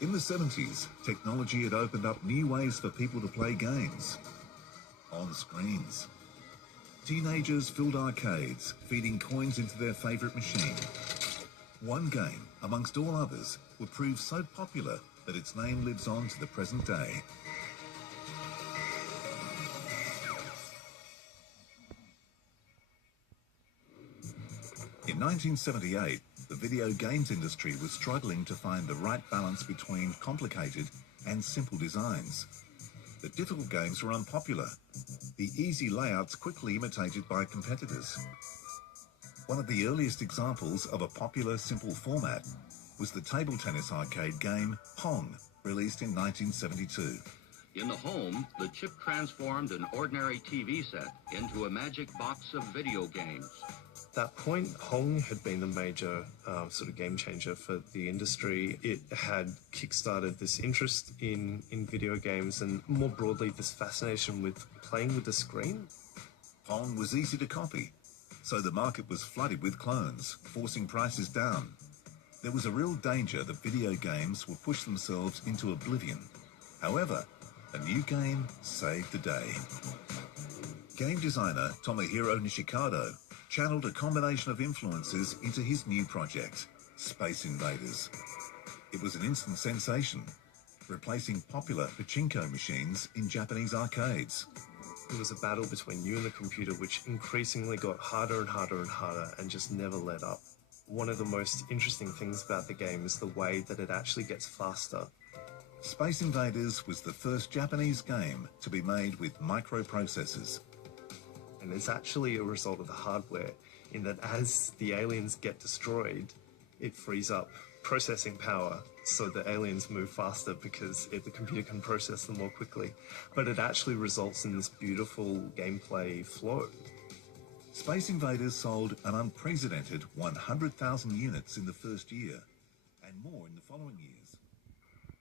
In the 70s, technology had opened up new ways for people to play games. On screens. Teenagers filled arcades, feeding coins into their favourite machine. One game, amongst all others, would prove so popular that its name lives on to the present day. In 1978, the video games industry was struggling to find the right balance between complicated and simple designs. The difficult games were unpopular, the easy layouts quickly imitated by competitors. One of the earliest examples of a popular, simple format was the table tennis arcade game Pong, released in 1972. In the home, the chip transformed an ordinary TV set into a magic box of video games. At that point, Pong had been the major sort of game changer for the industry. It had kickstarted this interest in video games and more broadly this fascination with playing with the screen. Pong was easy to copy, so the market was flooded with clones, forcing prices down. There was a real danger that video games would push themselves into oblivion. However, a new game saved the day. Game designer Tomohiro Nishikado channeled a combination of influences into his new project, Space Invaders. It was an instant sensation, replacing popular pachinko machines in Japanese arcades. It was a battle between you and the computer which increasingly got harder and harder and harder and just never let up. One of the most interesting things about the game is the way that it actually gets faster. Space Invaders was the first Japanese game to be made with microprocessors. And it's actually a result of the hardware in that as the aliens get destroyed, it frees up processing power so the aliens move faster because the computer can process them more quickly. But it actually results in this beautiful gameplay flow. Space Invaders sold an unprecedented 100,000 units in the first year and more in the following years.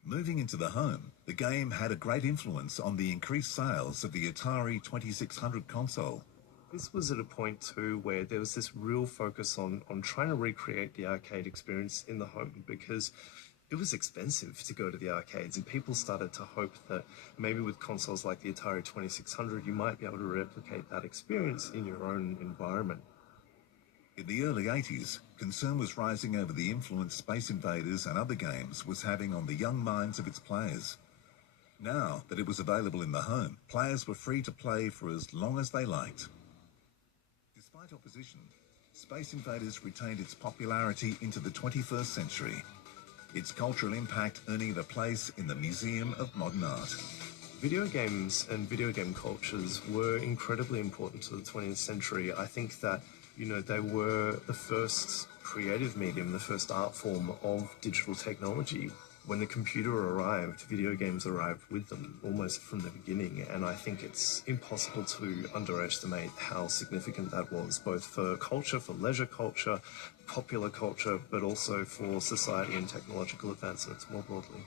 Moving into the home, the game had a great influence on the increased sales of the Atari 2600 console. This was at a point too where there was this real focus on trying to recreate the arcade experience in the home because it was expensive to go to the arcades, and people started to hope that maybe with consoles like the Atari 2600 you might be able to replicate that experience in your own environment. In the early 80s, concern was rising over the influence Space Invaders and other games was having on the young minds of its players. Now that it was available in the home, players were free to play for as long as they liked. Despite opposition, Space Invaders retained its popularity into the 21st century, its cultural impact earning it a place in the Museum of Modern Art. Video games and video game cultures were incredibly important to the 20th century. I think that they were the first creative medium, the first art form of digital technology. When the computer arrived, video games arrived with them almost from the beginning, and I think it's impossible to underestimate how significant that was, both for culture, for leisure culture, popular culture, but also for society and technological advancements more broadly.